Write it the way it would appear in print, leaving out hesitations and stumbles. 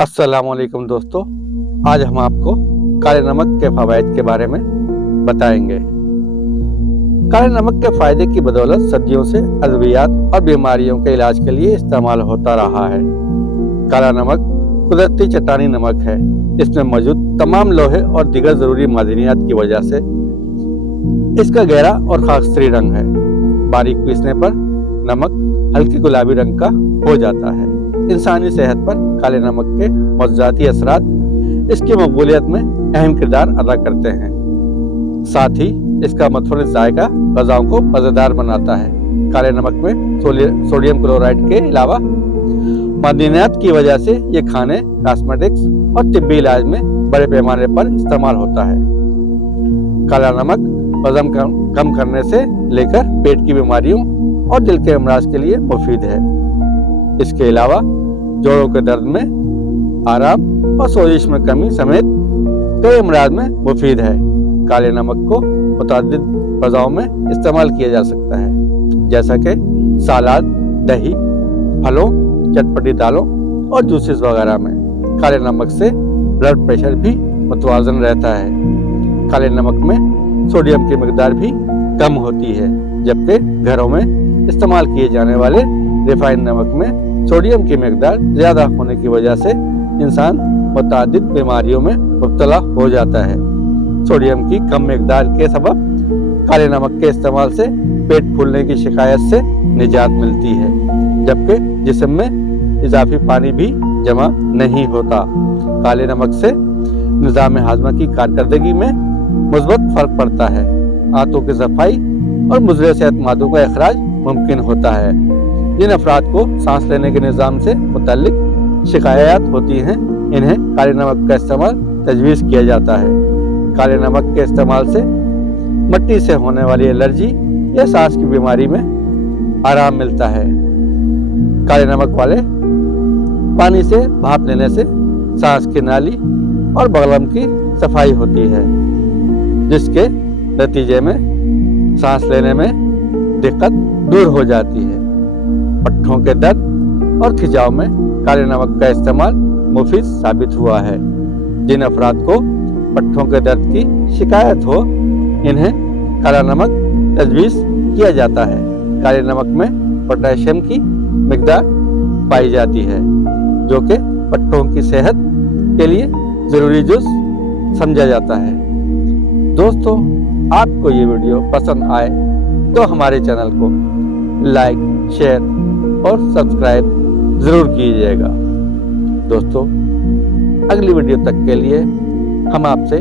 अस्सलाम वालेकुम दोस्तों, आज हम आपको काले नमक के फ़वाइद के बारे में बताएंगे। काले नमक के फ़ायदे की बदौलत सदियों से अद्वियात और बीमारियों के इलाज के लिए इस्तेमाल होता रहा है। काला नमक कुदरती चट्टानी नमक है। इसमें मौजूद तमाम लोहे और दीगर ज़रूरी मादनियात की वजह से इसका गहरा और खाकस्तरी रंग है। बारीक पीसने पर नमक हल्के गुलाबी रंग का हो जाता है। इंसानी सेहत पर काले नमक के मौज़ूदाती असरात इसकी मकबूलियत में अहम किरदार अदा करते हैं। साथ ही इसका मतफून जायका ग़िज़ाओं को मज़ेदार बनाता है। काले नमक में सोडियम क्लोराइड के अलावा मादनियात की वजह से ये खाने, कॉस्मेटिक्स और तिब्बी इलाज में बड़े पैमाने पर इस्तेमाल होता है। काला नमक वज़न कम करने से लेकर पेट की बीमारियों और दिल के अमराज के लिए मुफीद है। इसके अलावा जोड़ों के दर्द में आराम और सोजिश में कमी समेत कई अमराज में मुफीद है। काले नमक को मुतअद्दिद ग़िज़ाओं में इस्तेमाल किया जा सकता है, जैसा कि सलाद, दही, फलों, चटपटी दालों और जूसेस वगैरह में। काले नमक से ब्लड प्रेशर भी मुतवाज़न रहता है। काले नमक में सोडियम की मकदार भी कम होती है, जबकि घरों में इस्तेमाल किए जाने वाले रिफाइंड नमक में सोडियम की मकदार ज़्यादा होने की वजह से इंसान मुतअद्दिद बीमारियों में मुब्तला हो जाता है। सोडियम की कम मकदार के सबब काले नमक के इस्तेमाल से पेट फूलने की शिकायत से निजात मिलती है, जबकि जिस्म में इजाफी पानी भी जमा नहीं होता। काले नमक से निज़ाम हाज़मा की कारकर्दगी में मुस्बत फ़र्क पड़ता है। आंतों की सफाई और मुज़र सेहत मादों का इखराज मुमकिन होता है। जिन अफराद को सांस लेने के निज़ाम से मुतल्लिक शिकायत होती हैं, इन्हें काले नमक का इस्तेमाल तजवीज़ किया जाता है। काले नमक के इस्तेमाल से मिट्टी से होने वाली एलर्जी या सांस की बीमारी में आराम मिलता है। काले नमक वाले पानी से भाप लेने से सांस की नाली और बगलम की सफाई होती है, जिसके नतीजे में सांस लेने में दिक्कत दूर हो जाती है। पट्ठों के दर्द और खिंचाव में काले नमक का इस्तेमाल मुफीद साबित हुआ है। जिन अफराद को पट्ठों के दर्द की शिकायत हो, इन्हें काला नमक तजवीज़ किया जाता है। काले नमक में पोटेशियम की मकदार पाई जाती है, जो कि पट्ठों की सेहत के लिए ज़रूरी जुज़ समझा जाता है। दोस्तों, आपको ये वीडियो पसंद आए तो हमारे चैनल को लाइक, शेयर और सब्सक्राइब ज़रूर कीजिएगा। दोस्तों, अगली वीडियो तक के लिए हम आपसे